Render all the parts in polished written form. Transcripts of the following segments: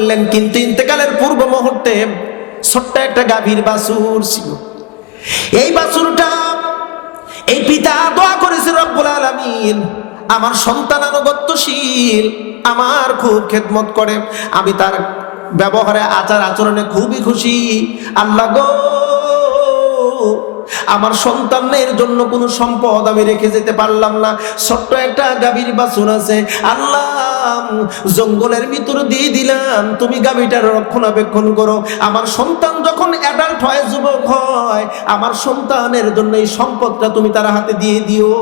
বললেন। কিন্তু ইন্তেকালের পূর্ব মুহূর্তে ছোট্ট একটা গাভীর বাছুর ছিল। এই বাছুরটা এই পিতা দোয়া করেছে, রব্বুল আলামিন আমার সন্তান আনুগত্যশীল, আমার খুব খেদমত করে, আমি তার ব্যবহারে আচার আচরণে খুবই খুশি। আল্লাহ গো, আমার সন্তানের জন্য কোনো সম্পদ আমি রেখে যেতে পারলাম না, ছোট্ট একটা গাভীর বাছুর আছে, আল্লাহ জঙ্গলের ভিতর দিয়ে দিলাম, তুমি গাভীটার রক্ষণাবেক্ষণ করো। আমার সন্তান যখন অ্যাডাল্ট হয়, যুবক হয়, আমার সন্তানের জন্য এই সম্পদটা তুমি তার হাতে দিয়ে দিও।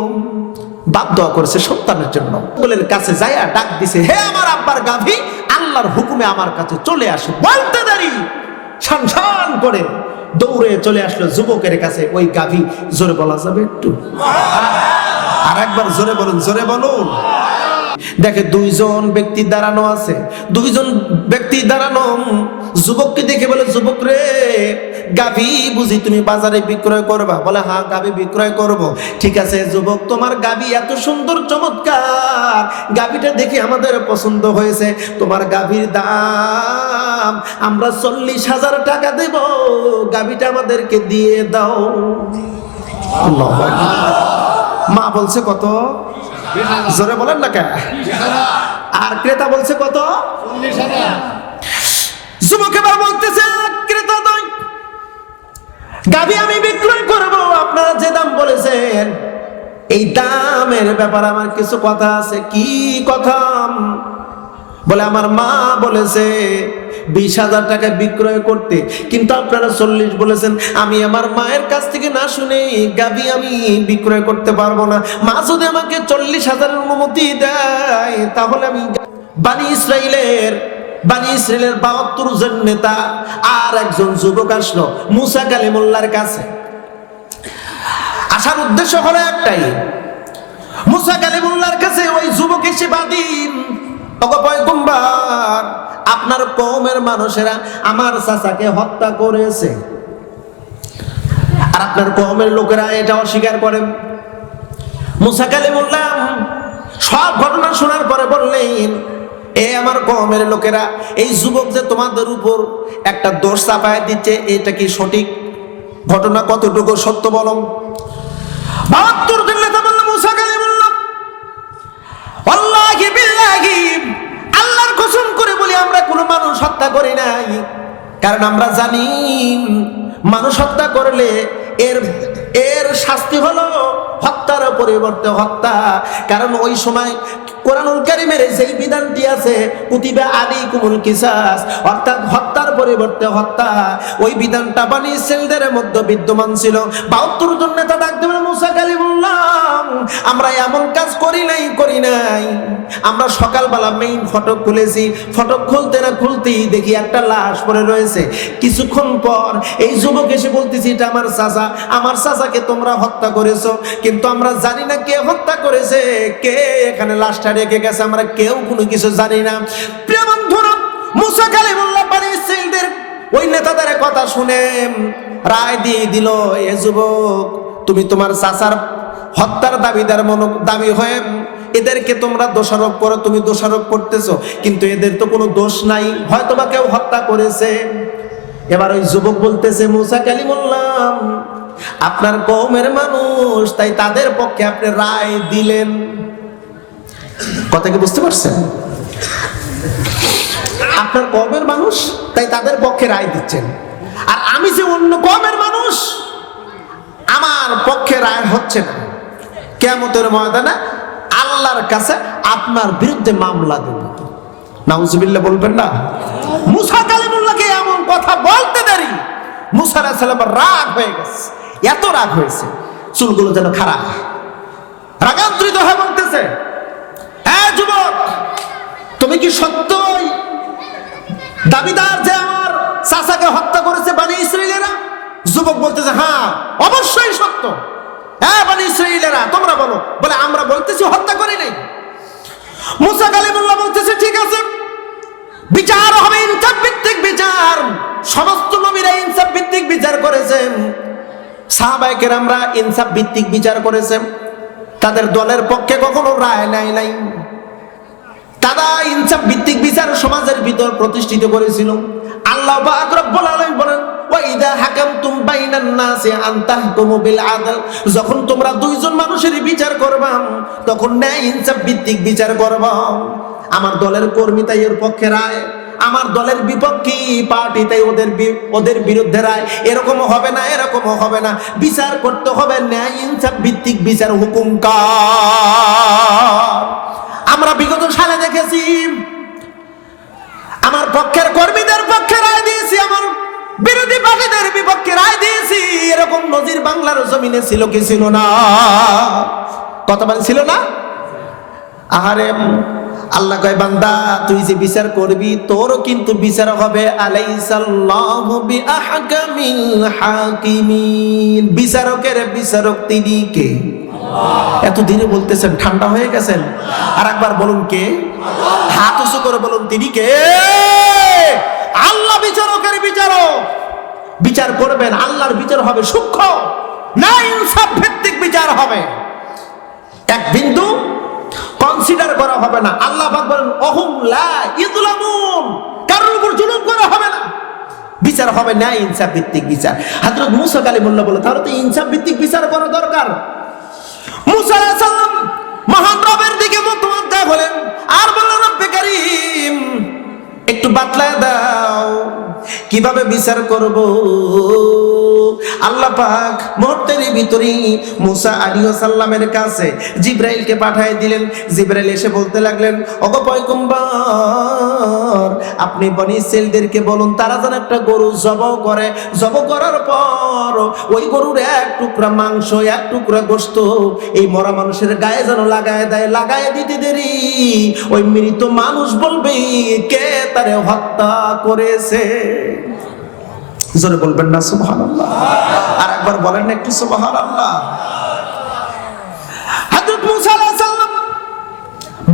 বাপ দোয়া করেছে সন্তানের জন্য, জঙ্গলের কাছে যায়া ডাক দিছে, হে আমার আব্বার গাভী, আল্লাহর হুকুমে আমার কাছে চলে আসো। বলতে দেরি, শান করে দৌড়ে চলে আসলো যুবকের কাছে। ওই গাভী, জোরে বলা যাবে একটু? আর একবার জোরে বলুন, জোরে বলুন। দেখে দুইজন ব্যক্তি দাঁড়ানো আছে, দুইজন ব্যক্তি দাঁড়ানো। যুবককে দেখে বলে, যুবক রে, গাভী বুঝি তুমি বাজারে বিক্রয় করবা? বলে, হ্যাঁ গাভী বিক্রয় করব। ঠিক আছে যুবক, তোমার গাভী এত সুন্দর চমৎকার, গাভীটা দেখে আমাদের পছন্দ হয়েছে, তোমার গাভীর দাম আমরা 40,000 টাকা দেব, গাভীটা আমাদেরকে দিয়ে দাও। আল্লাহু আকবার। মা বলছে কত? জোরে বলেন না কেন? আর ক্রেতা বলছে কত? 40,000। যুবক এবার বলতেছে, ক্রেতা নয়, গাভী আমি বিক্রয় করব, আপনারা যে দাম বলেছেন এই দামের ব্যাপারে আমার কিছু কথা আছে। কি কথা? বলে, আমার মা বলেছে 20,000 টাকা বিক্রয় করতে, কিন্তু আপনারা 40 বলেছেন। আমি আমার মায়ের কাছ থেকে না শুনে গাভী আমি বিক্রয় করতে পারবো না। মা যদি আমাকে 40,000 অনুমতি দেয়, তাহলে আমি। বানি ইসরাইলের 72 জন নেতা আর একজন যুবক আসলো মুসা কালিমুল্লাহর কাছে। আসার উদ্দেশ্য হলো একটাই, মুসা কালিমুল্লাহর কাছে ওই যুবক এসে বাদিন, পয়গম্বর, আপনার কওমের মানুষেরা আমার চাচাকে হত্যা করেছে, আর আপনার কওমের লোকেরা এটা অস্বীকার করে। মুসা কালিমুল্লাহ সব ঘটনা শোনার পরে বললেন, এ আমার কওমের লোকেরা, এই যুবক যে তোমাদের উপর একটা দোষ চাপায় দিচ্ছে, এটা কি সঠিক? ঘটনা কতটুকু সত্য বলো? 72 জন নেতা বলল, মুসা কালিমুল্লাহ, আল্লাহি বিল্লাহি, আল্লাহর কসম করে বলি, আমরা কোনো মানুষ হত্যা করি নাই। কারণ আমরা জানি মানুষ হত্যা করলে এর শাস্তি হলো হত্যার পরিবর্তে হত্যা। কারণ ওই সময় কোরআনুল কারীমের যেই বিধানটি আছে, কুতিবা আলাইকুমুল কিসাস, অর্থাৎ হত্যার পরিবর্তে হত্যা, ওই বিধানটা বনী ইসরাঈলদের মধ্যে বিদ্যমান ছিল। 72 জন নেতা ডাক দেবেন, মুসা কালিমুল্লাহ, আমরা এমন কাজ করি নাই। আমরা সকালবেলা মেইন ফটক খুলেছি, ফটক খুলতে না খুলতেই দেখি একটা লাশ পড়ে রয়েছে। কিছুক্ষণ পর এই যুবক এসে বলতেছি, এটা আমার চাচা, আমার চাচাকে তোমরা হত্যা করেছো, কিন্তু আমরা জানি না কে হত্যা করেছে, কে এখানে লাশটা রেখে গেছে, আমরা কেউ কোনো কিছু জানি না। প্রিয় বন্ধুরা, মুসা কালিমুল্লাহ বনী ইসরাঈলদের ওই নেতাদের কথা শুনে রায় দিয়ে দিল, এ যুবক, তুমি তোমার চাচার হত্যার দাবি হয়ে এদেরকে তোমরা দোষারোপ করো, তুমি দোষারোপ করতেছো, কিন্তু এদের তো কোনো দোষ নাই, হয়তো বা কেউ হত্যা করেছে। এবার ওই যুবক বলতেছে, মুসা কালিমুল্লাহ, আপনার কওমের মানুষ, তাই তাদের পক্ষে আপনি রায় দিলেন। কথা কি বুঝতে পারছেন? আপনার কওমের মানুষ, তাই তাদের পক্ষে রায় দিচ্ছেন, আর আমি যে অন্য কওমের মানুষ, আমার পক্ষে রায় হচ্ছে না। কিয়ামতের ময়দানে আল্লাহর কাছে আপনার বিরুদ্ধে মামলা দেব। নাউজুবিল্লাহ বলবেন না? মুসা কালিমুল্লাহকে এমন কথা বলতে দেরি, মুসা আলাইহিস সালাম রাগ হয়ে গেছে, এত রাগ হয়েছে চুলগুলো যেন খাড়া, রাগান্বিত হয়ে বলতেছে, হ্যাঁ যুবক, তুমি কি সত্যই দাবিদার যে আমার চাচাকে হত্যা করেছে বনী ইসরাঈলেরা? যুবক বলতেছে, হ্যাঁ অবশ্যই সত্য। হ্যাঁ বনী ইসরাঈলেরা, তোমরা বলো। বলে, আমরা বলতেছি হত্যা করি নাই। মুসা কালিমুল্লাহ বলতেছে, ঠিক আছে, বিচার হবে ইনসাফ ভিত্তিক বিচার। সমস্ত নবীরা ইনসাফ ভিত্তিক বিচার করেছেন, সাহাবায়ে কেরামরা ইনসাফ ভিত্তিক বিচার করেছেন, তাদের দলের পক্ষে কখনো রায় নেয় নাই। তারা ইনসাফ ভিত্তিক বিচার সমাজের ভিতর প্রতিষ্ঠিত করেছিল। আল্লাহ পাক রব্বুল আলামিন বলেন, ওয়া ইযা হাকামতুম বাইনান নাসি আন তাহকুমু বিল আদল, যখন তোমরা দুইজন মানুষের বিচার করবা তখন ন্যায় ইনসাফ ভিত্তিক বিচার করবা। আমার দলের কর্মী তাই এর পক্ষে রায়, আমার দলের বিপক্ষে পার্টি তাই ওদের বিরুদ্ধে রায়, এরকম হবে না, এরকম হবে না। বিচার করতে হবে ন্যায় ইনসাফ ভিত্তিক বিচার। হুকুম কার? আমরা বিগত সালে দেখেছি, আমার পক্ষের কর্মীদের পক্ষে রায় দিয়েছি, আমার বিরোধী পার্টিদের বিপক্ষে রায় দিয়েছি। এরকম নজির বাংলার জমিনে ছিল কি ছিল না? কথা বলেন ছিল না? আহারে আল্লাহ কয়, বান্দা তুই যে বিচার করবি তোরও কিন্তু বিচার হবে। আলাইসাল্লাহু বিআহকামিল হাকিমিন, বিচারকের বিচারক তিনি কে? এত দিনে বলতেছেন, ঠান্ডা হয়ে গেছেন? আর একবার বলুন কে? হাত উঁচু করে বলুন তিনি কে? আল্লাহ বিচারকের বিচারক। বিচার করবেন, আল্লাহর বিচার হবে সূক্ষ্ম, না ইনসাফ ভিত্তিক বিচার হবে। এক বিন্দু কনসিডার করা হবে না। আল্লাহ পাক বলেন, অহুম লা ইযলামুন, কারোর উপর জুলুম করা হবে না। বিচার হবে না ইনসাফ ভিত্তিক বিচার। হযরত মুসা কালিমুল্লাহ বলে, তাহলে তো ইনসাফ ভিত্তিক বিচার করা দরকার। মুসা আলাইহিস সালাম মহান রবের দিকে মুতওয়াজ্জা হলেন আর বললেন, রব্বে কারীম একটু বাতলায় দাও কিভাবে বিচার করব। আল্লাহ পাক মুহূর্তের ভিতরেই মুসা আলাইহিস সালামের কাছে জিবরাইলকে পাঠিয়ে দিলেন। জিবরাইল এসে বলতে লাগলেন, ওগো পয়গম্বর, আপনি বনি ইসরাঈলদেরকে বলুন তারা যেন একটা গরু জবাহ করে, জবাহ করার পর ওই গরুর এক টুকরা মাংস, এক টুকরা গোশত এই মরা মানুষের গায়ে যেন লাগায় দেয়। লাগায় দিতে দেরি ওই মৃত মানুষ বলবে কে তারে হত্যা করেছে। জোরে বলবেন না সুবহানাল্লাহ? আর একবার বলেন না একটু সুবহানাল্লাহ? হযরত মুসা আলাইহিস সালাম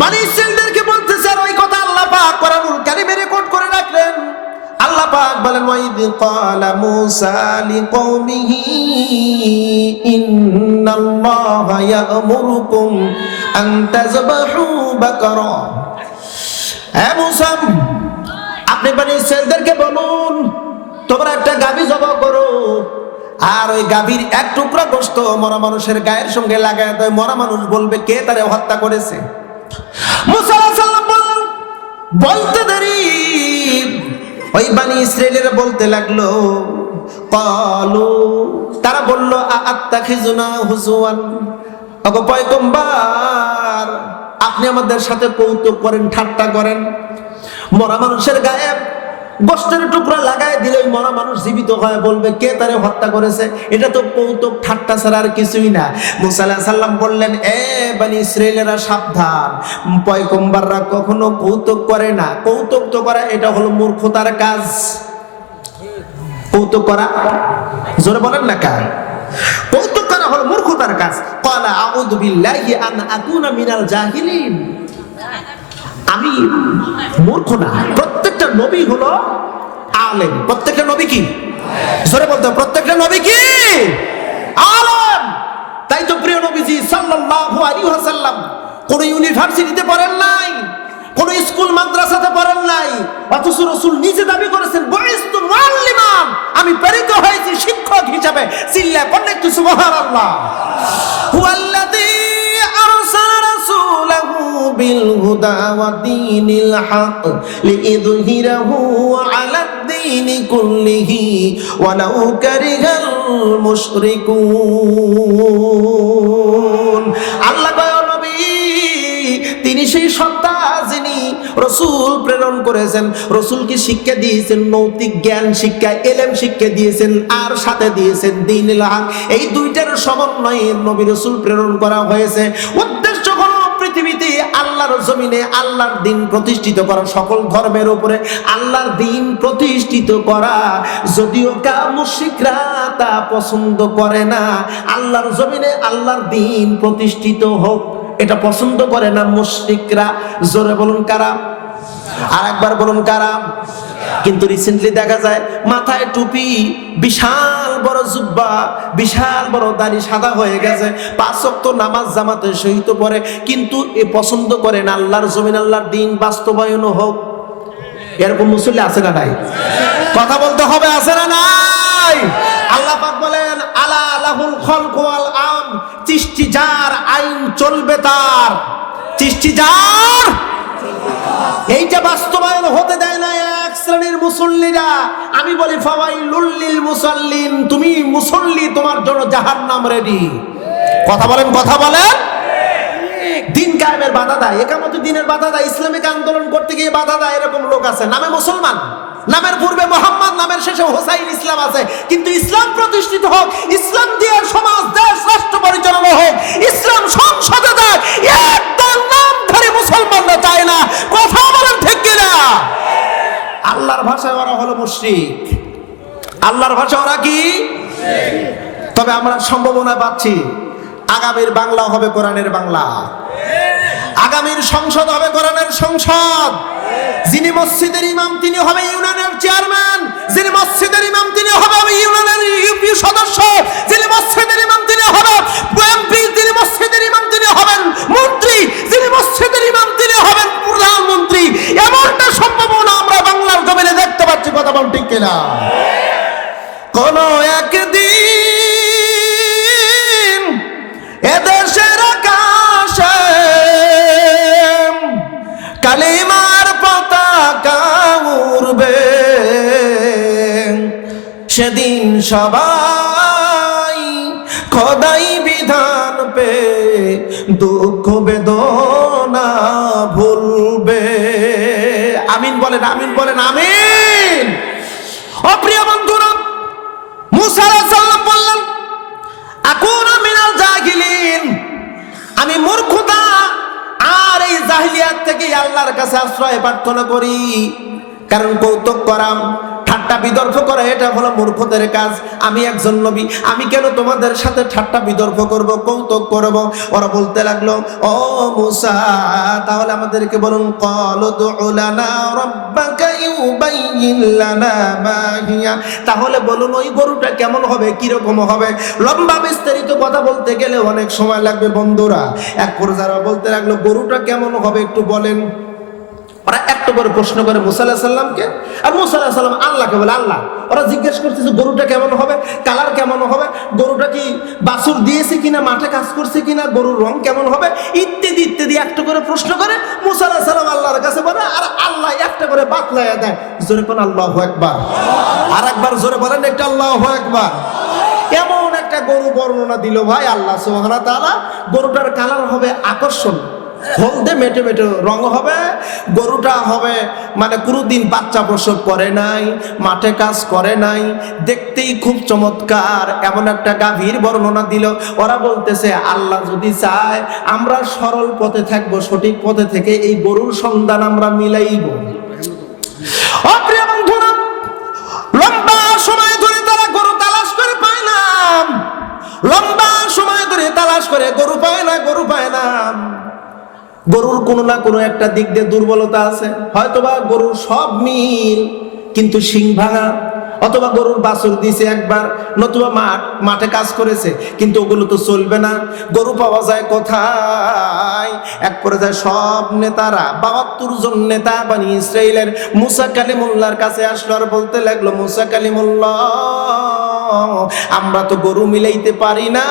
বনি ইসরাঈলদেরকে বলতেছেন ওই কথা আল্লাহ পাক কোরআনুল কারীমে রেকর্ড করে রাখলেন। আল্লাহ পাক বলেন, ওয়াইদ ক্বালা মুসা লিকওমিহি ইন্নাল্লাহা ইয়া'মুরুকুম আন তাযবাহু বাকারা। হে মুসা, আপনি বনি ইসরাঈলদেরকে বলুন তোমরা একটা গাভী জবাহ করো, আর ওই গাভীর এক টুকরা গোশত মরা মানুষের গায়ের সঙ্গে লাগায় দেয়। মরা মানুষ বলবে কে তারে হত্যা করেছে। মুসা আলাইহিস সালাম বললেন, বলতে দেরি ওই বনি ইসরাঈলেরা বলতে লাগলো, ক্বালু, তারা বলল, আত্তাখিজুনা হুজুয়ান, ওগো পয়গম্বর আপনি আমাদের সাথে কৌতুক করেন, ঠাট্টা করেন। মরা মানুষের গায়ে গোশতের টুকরা লাগায় দিলে ওই মরা মানুষ জীবিত হয়, বলবে কে তারে হত্যা করেছে। এটা তো কৌতুক ঠাট্টা ছাড়া আর কিছুই না। মুসা আলাইহিস সালাম বললেন, এ বনি ইসরাঈলেরা সাবধান, পয়গম্বররা কখনো কৌতুক করে না। কৌতুক তো করা এটা হলো মূর্খতার কাজ। কৌতুক করা, জোরে বলেন না কার? কৌতুক করা হলো মূর্খতার কাজ। ক্বালা আউযু বিল্লাহি আন আকুনা মিনাল জাহিলিন, আমি মূর্খ না। প্রত্যেকটা নবী হলো আলেম। প্রত্যেকটা নবী কি? জোরে বলতে, প্রত্যেকটা নবী কি? আলেম। তাই তো প্রিয় নবীজি সাল্লাল্লাহু আলাইহি ওয়াসাল্লাম কোন ইউনিভার্সিটিতে পড়েন নাই, কোন স্কুল মাদ্রাসাতে পড়েন নাই, অথচ রাসূল নিজে দাবি করেছেন, বুইস্তু মুআল্লিমান, আমি প্রেরিত হয়েছি শিক্ষক হিসেবে। চিল্লায় পড়েন একটু সুবহানাল্লাহ। হুয়াল্লাযী আরসালা রাসূলাহু বিল হুদা ওয়া দীনিল হক লিইযহিরাহু আলাদ দীনি কুল্লিহি ওয়ালাউ কারিহাল মুশরিকুন। আল্লাহ নবী তিনি সেই সত্তা যিনি রসুল প্রেরণ করেছেন। রসুলকে শিক্ষা দিয়েছেন নৈতিক জ্ঞান শিক্ষা, এলেম শিক্ষা দিয়েছেন, আর সাথে দিয়েছেন দ্বীনুল হক। এই দুইটার সমন্বয়ে নবী রসুল প্রেরণ করা হয়েছে। উদ্দেশ্য হলো পৃথিবীতে আল্লাহর জমিনে আল্লাহর দ্বীন প্রতিষ্ঠিত করা, সকল ধর্মের উপরে আল্লাহর দ্বীন প্রতিষ্ঠিত করা। যদিও মুশরিকরা তা পছন্দ করে না, আল্লাহর জমিনে আল্লাহর দ্বীন প্রতিষ্ঠিত হোক এটা পছন্দ করে না মুশরিকরা। জোরে বলুন কারা? আর একবার বলুন কারা? কিন্তু রিসেন্টলি দেখা যায় মাথায় টুপি, বিশাল বড় জুব্বা, বিশাল বড় দাড়ি সাদা হয়ে গেছে, 5 ওয়াক্ত নামাজ জামাতের সহিত পড়ে, কিন্তু এ পছন্দ করেন আল্লাহর জমিন, আল্লাহর দিন বাস্তবায়ন হোক। এরকম মুসল্লি আছে না নাই? কথা বলতে হবে, আছে না নাই? আল্লাহ পাক বলেন আলা লাহুল খালক ওয়াল আমর, সৃষ্টি যার, আইন চলবে তার। সৃষ্টি যার, এইটা বাস্তবায়ন হতে দেয় না এক শ্রেণীর মুসল্লিরা। আমি বলি ফাওয়াইলুল লিল মুসাল্লিন, তুমি মুসল্লি, তোমার জন্য জাহান্নাম রেডি। কথা বলেন, কথা বলেন। দিন কায়েমের বাধা দেয়, একামতের দিনের বাধা দেয়, ইসলামিক আন্দোলন করতে গিয়ে বাধা দেয়, এরকম লোক আছে। নামে মুসলমান, নামের পূর্বে মোহাম্মদ, নামের শেষে হোসাইন ইসলাম আছে, কিন্তু ইসলাম প্রতিষ্ঠিত হোক, ইসলাম দিয়ে সমাজ, দেশ, রাষ্ট্র পরিচালনা হোক, ইসলাম সংসদে দেয়, একদম নামধারী মুসলমানরা চায় না। কথা বলেন ঠিক কিনা? আল্লাহর ভাষায় ওরা হলো মুশরিক, আল্লাহর ভাষা ওরা কি? তবে আমরা সম্ভাবনা পাচ্ছি আগামীর বাংলা হবে কোরআনের বাংলা, আগামীর সংসদ হবে কোরআনের সংসদ। যিনি মসজিদের ইমাম তিনি হবে ইউনিয়নের চেয়ারম্যান, যিনি মসজিদের ইমাম তিনি হবে ইউনিয়নের ইউপি সদস্য, যিনি মসজিদের ইমাম তিনি হবে এমপি, যিনি মসজিদের ইমাম তিনি হবেন মন্ত্রী, যিনি মসজিদের ইমাম তিনি হবেন প্রধানমন্ত্রী। এমনটা সম্ভাবনা আমরা বাংলার জমিনে দেখতে পাচ্ছি। কথা বল ঠিক কিনা? কোন একদিন এদেশের আকাশে কালিমার পতাকা উড়বে, সেদিন সবাই খোদাই বিধান পে দুঃখ বেদনা ভুলবে। আমিন বলেন, আমিন বলেন, আমিন। ও প্রিয় বন্ধুরা, মুসা আলাইহিস সালাম বললেন আকুনা মিনাল জাহিলিন, আমি মূর্খতা আর এই জাহিলিয়াত থেকে আল্লাহর কাছে আশ্রয় প্রার্থনা করি। কারণ কৌতুক করা, ঠাট্টা বিতর্ক করা, এটা হলো মূর্খদের কাজ। আমি একজন নবী, আমি কেন তোমাদের সাথে ঠাট্টা বিতর্ক করব, কৌতুক করব? ওরা বলতে লাগলো ও মুসা, তাহলে আমাদেরকে বলুন, ক্বালু দু'ু লানা রাব্বাকা ইউবাইয়িন লানা মা হিয়া, তাহলে বলুন ওই গরুটা কেমন হবে, কি রকম হবে? লম্বা বিস্তারিত কথা বলতে গেলে অনেক সময় লাগবে বন্ধুরা। এক পর্যায়ে বলতে লাগলো গরুটা কেমন হবে একটু বলেন। ওরা একটা করে প্রশ্ন করে মুসা আলাইহিস সালামকে, আর মুসা আলাইহিস সালাম আল্লাহকে বলে আল্লাহ। ওরা জিজ্ঞেস করতেছে গরুটা কেমন হবে, কালার কেমন হবে, গরুটা কি বাছুর দিয়েছে কিনা, মাঠে কাজ করছে কিনা, গরুর রং কেমন হবে, ইত্যাদি ইত্যাদি একটা করে প্রশ্ন করে মুসা আলাইহিস সালাম আল্লাহর কাছে বলে, আর আল্লাহ একটা করে বাতলায়া দেয়। জোরে বলেন আল্লাহু আকবার। আর একবার জোরে বলেন একটা আল্লাহু আকবার। এমন একটা গরু বর্ণনা দিল ভাই আল্লাহ সুবহানাহু ওয়া তাআলা। গরুটার কালার হবে আকর্ষণ, হলদে মেটে মেটে রং হবে, গরুটা হবে মানে কোনোদিন বাচ্চা প্রসব করে নাই, মাঠে কাজ করে নাই, দেখতেই খুব চমৎকার, এমন একটা গাভীর বর্ণনা দিল। ওরা বলতেছে আল্লাহ যদি চায় আমরা সরল পথে থাকবো, সঠিক পথে থেকে এই গরুর সন্ধান আমরা মিলাইব। অপ্রিয় বন্ধুরা, লম্বা সময় ধরে তারা গরু তালাশ করে পায় না, লম্বা সময় ধরে তালাশ করে গরু পায় না, গরু পায় না। গরুর কোনো না কোনো একটা দিক দিয়ে দুর্বলতা আছে, হয়তোবা গরুর সব মিল কিন্তু শিং ভাঙা, অথবা গরুর বাছুর দিয়েছে একবার, নতুবা মাঠে কাজ করেছে, কিন্তু ওগুলো তো চলবে না। গরু পাওয়া যায় কোথায়? এক পর্যায়ে সব নেতারা, ৭২ জন নেতা বনি ইসরাইলের মুসা কালিমুল্লাহর কাছে আসলো, আর বলতে লাগলো মুসা কালিমুল্লাহ আমরা তো গরু মিলাইতে পারি না।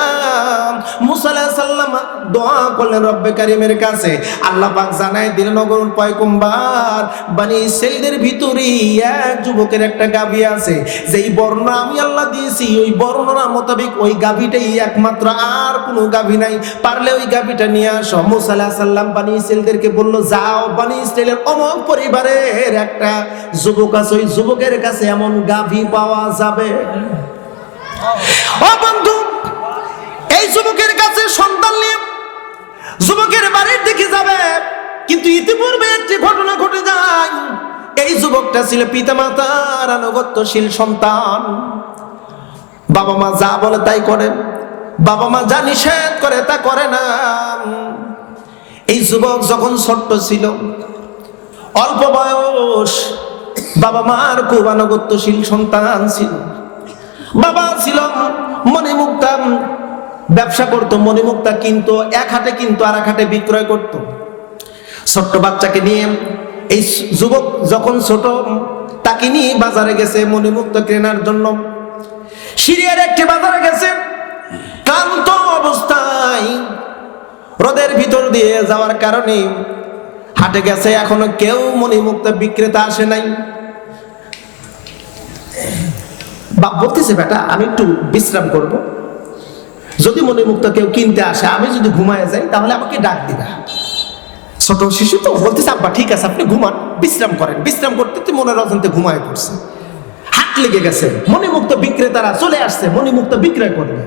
মুসা আলাইহিস সালাম দোয়া করলেন রব্বে কারীমের কাছে, আল্লাহ পাক জানায় দিলেন নগরুল পয়গম্বর বনি ইসরাইলের ভিতরে এক যুবকের একটা গাভী আছে, যেই বর্ণনা আমি আল্লাহ দিয়েছি ওই বর্ণনা মোতাবেক ওই গাভীটাই একমাত্র, আর কোনো গাভী নাই, পারলে ওই গাভীটা নিয়ে আসো। মুসা আলাইহিস সালাম বনি ইসরাইলদেরকে বলল যাও, বনি ইসরাইলের অমুক পরিবারের একটা যুবক আছে, ওই যুবকের কাছে এমন গাভী পাওয়া যাবে। ও বন্ধু, এই যুবকের কাছে সন্তান নিয়ে যুবকের বাড়ির দিকে যাবে, কিন্তু ইতিপূর্বে একটি ঘটনা ঘটে যায়। এই যুবকটা ছিল পিতামাতার আনুগত্যশীল সন্তান, বাবা মা যা বলে তাই করে, বাবা মা যা নিষেধ করে তা করে না। এই যুবক যখন ছোট্ট ছিল অল্প বয়স, বাবা মার খুব আনুগত্যশীল সন্তান ছিল। বাবা ছিল মণিমুক্তা, ব্যবসা করতো, মণিমুক্তা কিনতো, এক হাটে কিনতো আর এক হাটে বিক্রয় করতো। ছোট্ট বাচ্চাকে নিয়ে এই যুবক যখন ছোট, তাকে নিয়ে বাজারে গেছে মণিমুক্তা কেনার জন্য। সিরিয়ার একটি বাজারে গেছে, ক্লান্ত অবস্থায়, রোদের ভিতর দিয়ে যাওয়ার কারণে হাটে গেছে, এখনো কেউ মণিমুক্তা বিক্রেতা আসে নাই। বাপ বলতেছে, বেটা আমি একটু বিশ্রাম করব, যদি মণিমুক্তা কেউ কিনতে আসে, আমি যদি ঘুমায় যাই তাহলে আমাকে ডাক দিবা। ছোট শিশু তো বলতেছে, আব্বা ঠিক আছে আপনি ঘুমান, বিশ্রাম করেন। বিশ্রাম করতে মনের অজান্তে ঘুমায় পড়ছে। হাট লেগে গেছে, মণিমুক্তা বিক্রেতারা চলে আসছে মণিমুক্তা বিক্রয় করবে,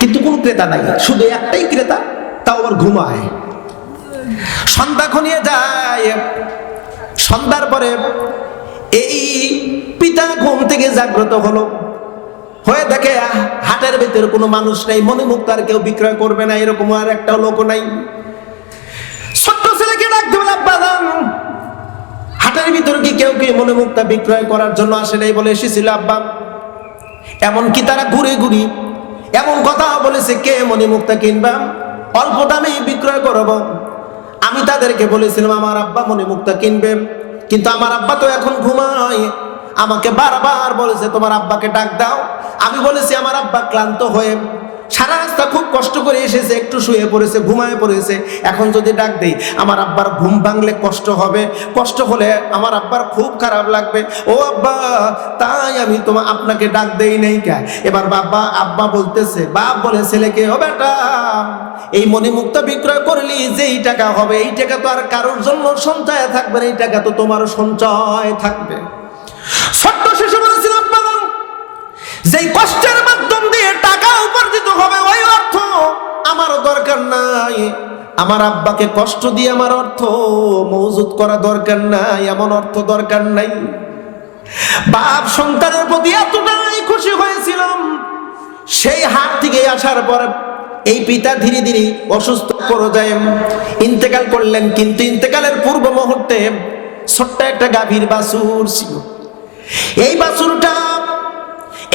কিন্তু কোন ক্রেতা নাই, শুধু একটাই ক্রেতা, তাও আবার ঘুমায়। সন্ধ্যা ঘনিয়ে যায়, সন্ধ্যার পরে এই পিতা ঘুম থেকে জাগ্রত হলো, হয়ে দেখে হাটের ভিতরে কোনো মানুষ নেই, মণিমুক্তার কেউ বিক্রয় করবে না, এরকম আর একটা লোক নাই। ছোট্ট ছেলেকে ডাক দেবেন, আব্বা যান, হাটের ভিতরে কি কেউ কি মণিমুক্তা বিক্রয় করার জন্য আসে নাই? বলে এসেছিল আব্বা। এমনকি তারা ঘুরে ঘুরি এমন কথা বলেছে, কে মণিমুক্তা কিনবা, অল্প দামে বিক্রয় করব। আমি তাদেরকে বলেছিলাম আমার আব্বা মণিমুক্তা কিনবে, কিন্তু আমার আব্বা তো এখন ঘুমায়। আমাকে বারবার বলেছে তোমার আব্বাকে ডাক দাও। আমি বলেছি আমার আব্বা ক্লান্ত হয়ে সারা রাস্তা খুব কষ্ট করে এসেছে, একটু শুয়ে পড়েছে, ঘুমায় পড়েছে, এখন যদি ডাক দেই আমার আব্বার ঘুম ভাঙলে কষ্ট হবে, কষ্ট হলে আমার আব্বার খুব খারাপ লাগবে। ও আব্বা, তাই আমি আপনাকে ডাক দেই নাই কে। এবার আব্বা বলতেছে, বাপ বলে ছেলেকে, ও বেটা এই মণিমুক্তা বিক্রয় করলি যেই টাকা হবে, এই টাকা তো আর কারোর জন্য সঞ্চয় থাকবে না, এই টাকা তো তোমার সঞ্চয় থাকবে। ছোট্ট শিশু বলেছিল, আব্বা যেই কষ্টের মাধ্যম দিয়ে টাকা উপার্জিত হবে ওই অর্থ আমার দরকার নাই, আমার আব্বাকে কষ্ট দিয়ে আমার অর্থ মজুত করা দরকার নাই, এমন অর্থ দরকার নাই। বাপ সন্তানের প্রতি এতটাই খুশি হয়েছিলাম। সেই হাট থেকে আসার পর এই পিতা ধীরে ধীরে অসুস্থ পর্যায়ে ইন্তেকাল করলেন, কিন্তু ইন্তেকালের পূর্ব মুহূর্তে ছোট্ট একটা গাভীর বাছুর ছিল। এই বাছুরটা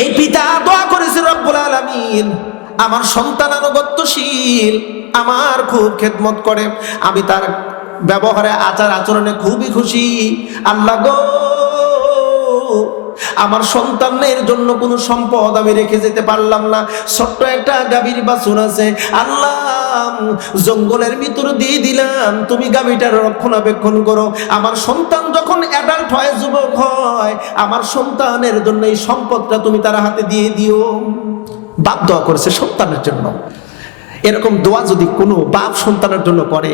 এই পিতা দোয়া করেছে, রব্বুল আলামিন আমার সন্তান আনুগত্যশীল, আমার খুব খেদমত করে, আমি তার ব্যবহারে আচার আচরণে খুবই খুশি। আল্লাহ গো, আমার সন্তানের জন্য কোনো সম্পদ আমি রেখে যেতে পারলাম না, ছোট্ট একটা গাভীর বাছুর আছে, আল্লাহ জঙ্গলের ভিতর দিয়ে দিলাম, তুমি গাভীটার রক্ষণাবেক্ষণ করো। আমার সন্তান যখন অ্যাডাল্ট হয়, যুবক হয়, আমার সন্তানের জন্য এই সম্পদটা তুমি তার হাতে দিয়ে দিও। বাপ দোয়া করেছে সন্তানের জন্য। এরকম দোয়া যদি কোনো বাপ সন্তানের জন্য করে,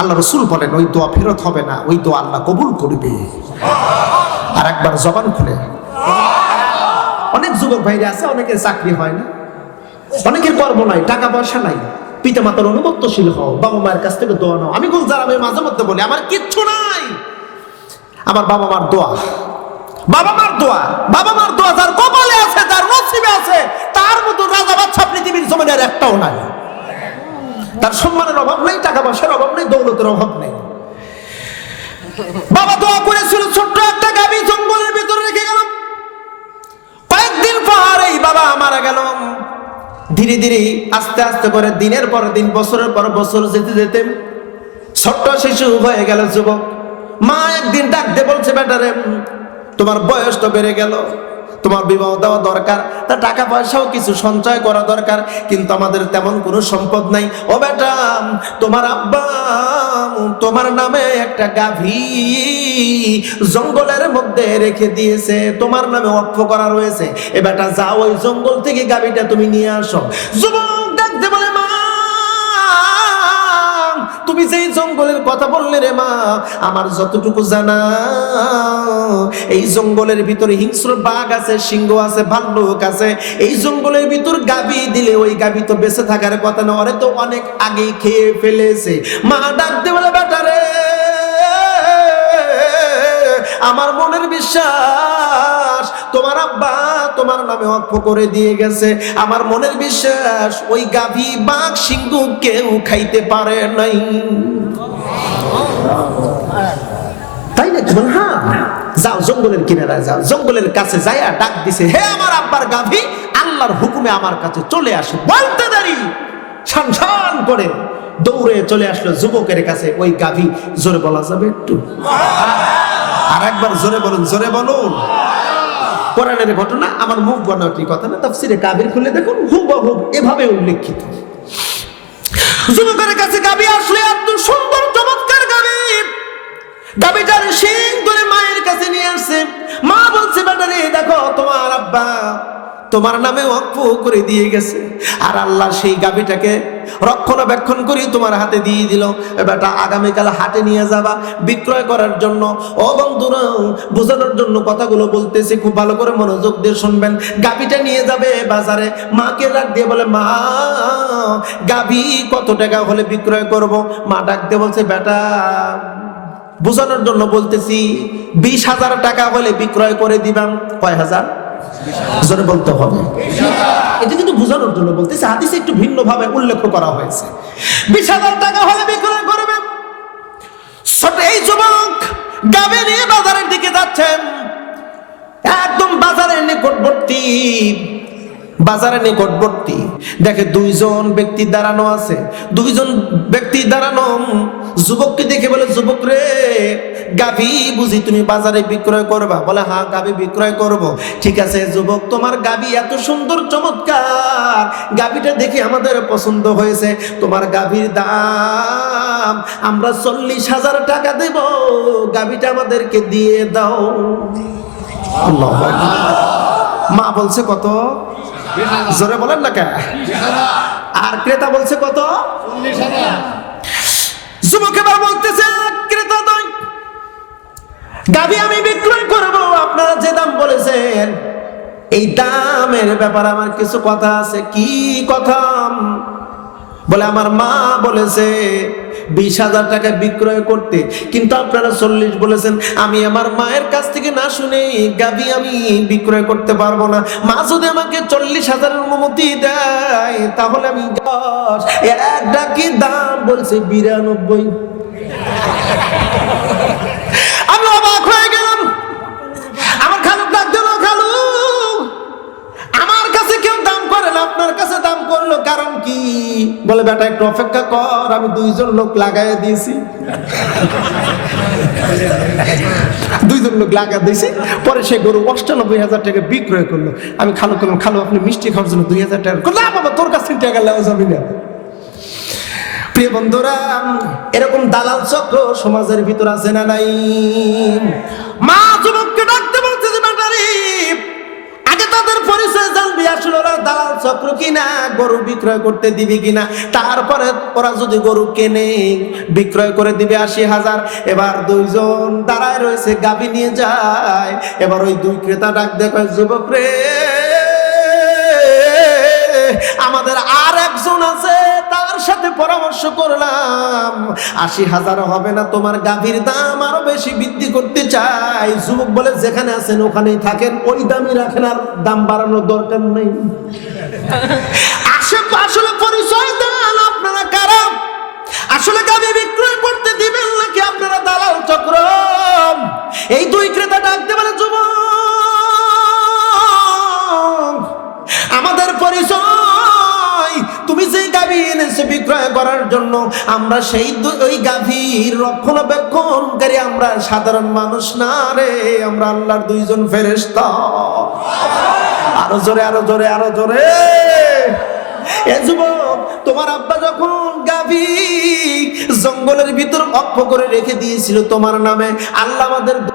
আল্লাহ রসুল বলেন ওই দোয়া ফেরত হবে না, ওই দোয়া আল্লাহ কবুল করবে। আর একবার জবান খুলে, অনেক যুবক ভাইরা আছে, অনেকের চাকরি হয় না, অনেকের কর্ম নাই, টাকা পয়সা নাই, পিতা মাতার অনুগত্যশীল হও, বাবা মায়ের কাছ থেকে দোয়া নাও। আমি গুলজার, আমি মাঝে মধ্যে বলি আমার কিচ্ছু নাই, আমার বাবা মার দোয়া, বাবা মার দোয়া, বাবা মার দোয়া যার কপালে আছে, যার নসিবে আছে, তার মতো রাজা বাদশা পৃথিবীর জমিনে আর একটাও নাই। তার সম্মানের অভাব নেই, টাকা পয়সার অভাব নেই, দৌলতের অভাব নেই। বাবা দোয়া করেছিল, ছোট্ট একটা গাভী জঙ্গলের ভিতরে রেখে গেল। কয়েকদিন পর এই বাবা মারা গেল। ধীরে ধীরে আস্তে আস্তে করে দিনের পর দিন, বছরের পর বছর যেতে যেতে ছোট্ট শিশু হয়ে গেল, যুবক। মা একদিন ডাক দিয়ে বলছে, বেটারে তোমার বয়স তো বেড়ে গেল, তোমার বিবাহ দেওয়া দরকার, তা টাকা পয়সাও কিছু সঞ্চয় করা দরকার, কিন্তু আমাদের তেমন কোনো সম্পদ নাই। ও বেটা, তোমার আব্বা তোমার নামে একটা গাভী জঙ্গলের মধ্যে রেখে দিয়েছে, তোমার নামে ওয়াকফ করা রয়েছে, এ বেটা যাও ওই জঙ্গল থেকে গাভীটা তুমি নিয়ে আসো। যুবক ডাকতে বলে, মা তুমি যেই জঙ্গলের কথা বললে রে মা, আমার যতটুকু জানা এই জঙ্গলের ভিতরে হিংস্র বাঘ আছে, সিংহ আছে, ভাল্লুক আছে, এই জঙ্গলের ভিতর গাভী দিলে ওই গাভী তো বেঁচে থাকার কথা না, ওরে তো অনেক আগে খেয়ে ফেলেছে। মা ডাকতে বলে, বেটা রে আমার মনের বিশ্বাস তোমার আব্বা তোমার নামে ওয়াকফ করে দিয়ে গেছে, আমার মনের বিশ্বাস ওই গাভী বাঘ সিংহ কেউ খাইতে পারে নাই। বলে হ্যাঁ, যাও জঙ্গলের কিনারায় যাও। জঙ্গলের কাছে যাইয়া ডাক দিছে, হে আমার আব্বার গাভী, আল্লাহর হুকুমে আমার কাছে চলে আসো। বলতে দেরি, শান করে দৌড়ে চলে আসলো যুবকের কাছে। ওই গাভী, জোরে বলা যাবে একটু? আর একবার জোরে বলুন, জোরে বলুন। কোরআনের ঘটনা, আমার মুখ বানাটি কথা না, তাফসীরে কাবির খুলে দেখুন, হুবহু এভাবে উল্লেখিত। যুবকের কাছে গাভী আসলে, এত সুন্দর চমৎকার গাভী, গাভীটার শিং ধরে মায়ের কাছে নিয়ে আসছে। মা বলছে, বেটা রে, দেখো তোমার আব্বা তোমার নামে ওয়াকফ করে দিয়ে গেছে, আর আল্লাহ সেই গাভীটাকে রক্ষণাবেক্ষণ করে তোমার হাতে দিয়ে দিল। বেটা আগামীকাল হাটে নিয়ে যাবা বিক্রয় করার জন্য। ও বন্ধুরা, বোঝানোর জন্য কথাগুলো বলতেছি, খুব ভালো করে মনোযোগ দিয়ে শুনবেন। গাভীটা নিয়ে যাবে বাজারে, মাকে ডাক দিয়ে বলে, মা গাভী কত টাকা হলে বিক্রয় করব? মা ডাক দিয়ে বলছে, বেটা বোঝানোর জন্য বলতেছি, 20,000 টাকা হলে বিক্রয় করে দিবাম। কয় হাজার? জোরে বলতে হবে। এটা কিন্তু বোঝানোর জন্য বলতেছে, হাদিসে একটু ভিন্ন ভাবে উল্লেখ করা হয়েছে। 20,000 টাকা হলে বিক্রয় করবে। ছোট এই যুবক গাভী নিয়ে বাজারের দিকে যাচ্ছেন। একদম বাজারের নিকটবর্তী, বাজারের নিকটবর্তী দেখে দুইজন ব্যক্তি দাঁড়ানো আছে। দুইজন ব্যক্তি দাঁড়ানো, যুবককে দেখে বলে, যুবক রে, গাভী বুঝি তুমি বাজারে বিক্রয় করবা? বলে, হ্যাঁ গাভী বিক্রয় করব। ঠিক আছে যুবক, তোমার গাভী এত সুন্দর চমৎকার, গাভীটা দেখে আমাদের পছন্দ হয়েছে। তোমার গাভীর দাম আমরা 40,000 টাকা দেব, গাভীটা আমাদেরকে দিয়ে দাও। আল্লাহু আকবার। মা বলছে কত? জোরে বলেন না কেন? আর ক্রেতা বলছে কত? 40,000। যুবক এবার বলতেছে, ক্রেতা নয়, গাভী আমি বিক্রয় করব, আপনারা যে দাম বলেছেন এই দামের ব্যাপারে আমার কিছু কথা আছে। কি কথা? বলে, আমার মা বলেছে 20,000 টাকা বিক্রয় করতে, কিন্তু আপনারা 40 বলেছেন। আমি আমার মায়ের কাছ থেকে না শুনে গাভী আমি বিক্রয় করতে পারবো না। মা যদি আমাকে 40,000 অনুমতি দেয়, তাহলে আমি 10। এক ডাকি দাম বলছে 92। আমি অবাক হয়ে গেলাম। আমার খালু ডাক দিল, খালু আমার কাছে কেউ দাম করে না, আপনার কাছে দাম করলো, কারণ কি? বলে, বেটা একটু অপেক্ষা কর, আমি 2জন লোক লাগাই দিয়েছি। 2জন লোক লাগা দিয়েছি, পরে সে গরু 98,000 টাকা বিক্রয় করলো। আমি খালু করলাম, খালু আপনি মিষ্টি খাওয়ার জন্য 2,000 টাকা। না বাবা, তোর কাছ থেকে টাকা নেওয়া যাবে না। প্রিয় বন্ধুরা, এরকম দালাল চক্র সমাজের ভিতর আছে না নাই? মা যুবককে ডাকতে বলছে, যে বেটারি, আগে তাদের পরিচয় জানবি, আসলে ওরা দালাল চক্র কিনা, গরু বিক্রয় করতে দিবি কিনা। তারপরে ওরা যদি গরু কেনে, বিক্রয় করে দিবে 80,000। এবার 2জন দাঁড়ায় রয়েছে, গাভী নিয়ে যায়। এবার ওই 2 ক্রেতা ডাক দেখো, যুবক রে, আমাদের আর একজন আছে, তার সাথে পরামর্শ করলাম, 80,000 হবে না, তোমার গাভীর দাম আরো বেশি বৃদ্ধি করতে চাই। যুবক বলে, যেখানে আছেন ওখানেই থাকেন, ওই দামই রাখেন, আর দাম বাড়ানোর দরকার নেই। আসলে পরিচয় দেন, আপনারা কারা? আসলে গাভী বিক্রয় করতে দিবেন নাকি আপনারা দালাল চক্র? এই 2 ক্রেতা ডাকতে পারে, যুবক আমাদের পরিচয়, তুমি যে গাভী এনেছো বিক্রয় করার জন্য, আমরা সেই ওই গাভীর রক্ষণাবেক্ষণকারী, আমরা সাধারণ মানুষ না রে, আমরা আল্লাহর 2জন ফেরেশতা। আরো জোরে, আরো জোরে, আরো জোরে। এ যুবক, তোমার আব্বা যখন গাভী জঙ্গলের ভিতর অক্ষ করে রেখে দিয়েছিল তোমার নামে, আল্লাহ আমাদের